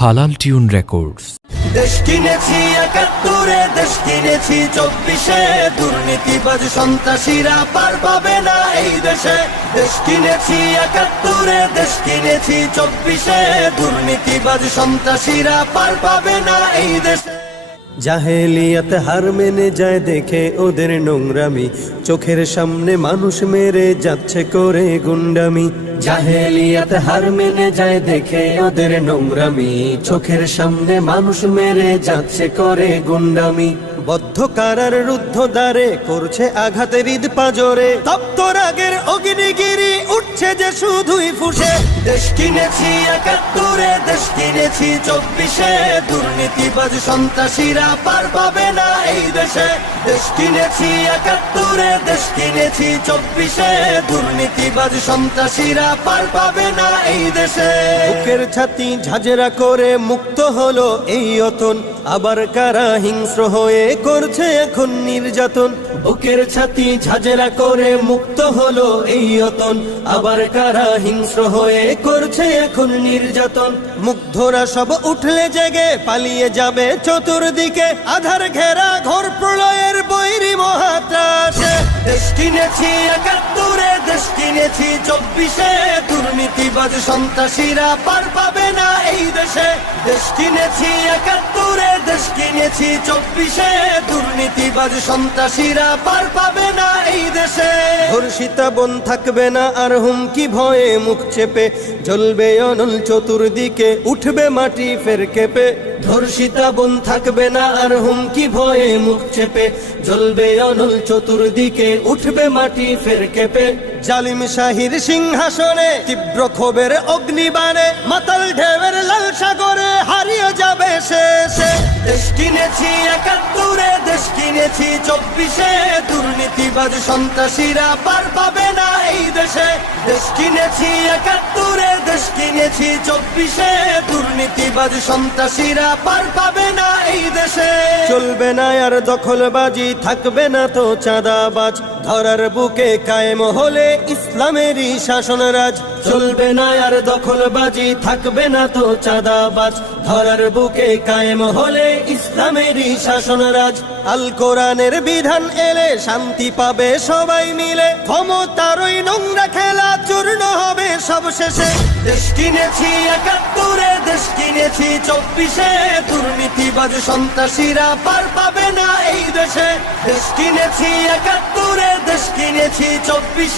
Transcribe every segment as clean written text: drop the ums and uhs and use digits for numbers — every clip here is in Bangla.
হালাল টিউন রেকর্ডস। দেশ কিনেছি ৭১, দেশ কিনেছি ২৪, দুর্নীতিবাজ সন্ত্রাসীরা পার পাবে না এই দেশে। দেশ কিনেছি ৭১, দেশ কিনেছি ২৪, দুর্নীতিবাজ সন্ত্রাসীরা পার পাবে না এই দেশে। জাহেলিয়াত হার মেনে যায় দেখে ওদের নোংরামি, চোখের সামনে মানুষ মেরে যাচ্ছে করে গুন্ডামি। জাহেলিয়াত হার মেনে যায় দেখে ওদের নোংরামি, চোখের সামনে মানুষ মেরে যাচ্ছে করে গুন্ডামি। বদ্ধ কারার রুদ্ধ দ্বারে করছে আঘাতের ঈদ পাজরে, তপ্ত রাগের অগ্নিগিরি উঠছে যে শুধুই ফুসে। দেশ কিনেছি ৭১, দেশ কিনেছি ২৪, দুর্নীতিবাজ সন্ত্রাসীরা পার পাবে না এই দেশে। দেশ কিনেছি ৭১, দেশ কিনেছি ২৪, দুর্নীতিবাজ সন্ত্রাসীরা পার পাবে না এই দেশে। বুকের ছাতি ঝাঁঝরা করে মুক্ত হলো এই অতন, আবার কারা হিংস্র হয়ে করছে এখন নির্যাতন। বুকের ছাতি ঝাঁঝরা করে মুক্ত হলো এই অতন, আবার কারা হিংস্র হয়ে করছে এখন নির্যাতন। মুগ্ধরা সব উঠলে জেগে পালিয়ে যাবে চতুর্দিকে, আধার ঘেরা ঘোর প্রলয়ের বৈরী মহাত্রাসে। দেশ কিনেছি ৭১, দেশ কিনেছি ২৪, দুর্নীতিবাজ সন্ত্রাসীরা পার পাবে না এই দেশে। দেশ কিনেছি ৭১, দেশ কিনেছি ২৪, দুর্নীতিবাজ সন্ত্রাসীরা পার পাবে না এই দেশে। ধর্ষিতা বোন থাকবে না আর হুমকি ভয়ে মুখ চেপে, জ্বলবে অনল চতুর্দিকে উঠবে মাটি ফের কেঁপে। ধর্ষিতা বোন থাকবে না আর হুমকি ভয়ে মুখ চেপে, জ্বলবে অনল চতুর্দিকে উঠবে মাটি ফের কেঁপে। জালিম শাহির সিংহাসনে তীব্র ক্ষোভের অগ্নিবাণে, মাতাল ঢেউয়ের লাল সাগরে হারিয়ে যাবে শেষে। দেশ কিনেছি ৭১, দেশ কিনেছি ২৪, দুর্নীতিবাজ সন্ত্রাসীরা পার পাবে না এই দেশে। দেশ কিনেছি ৭১, দেশ কিনেছি ২৪, দুর্নীতিবাজ সন্ত্রাসীরা পার পাবে না এই দেশে। চলবে না আর দখলবাজি, থাকবে না তো চাঁদাবাজ, ধরার বুকে কায়েম হলে ইসলামেরই শাসনরাজ। চলবে না আর দখলবাজি, থাকবে না তো চাঁদাবাজ, ধরার বুকে কায়েম হলে ইসলামেরই শাসনরাজ। আল কোরআনের বিধান এলে শান্তি পাবে সবাই মিলে, ক্ষমতার ওই নোংরা খেলা চূর্ণ হবে সব শেষে। দেশ কিনেছি ৭১, দেশ কিনেছি ২৪, দুর্নীতিবাজ সন্ত্রাসীরা পার পাবে না এই দেশে। দেশ কিনেছি ৭১, দেশ কিনেছি ২৪,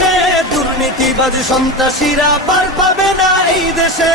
দুর্নীতিবাজ সন্ত্রাসীরা পার পাবে না এই দেশে।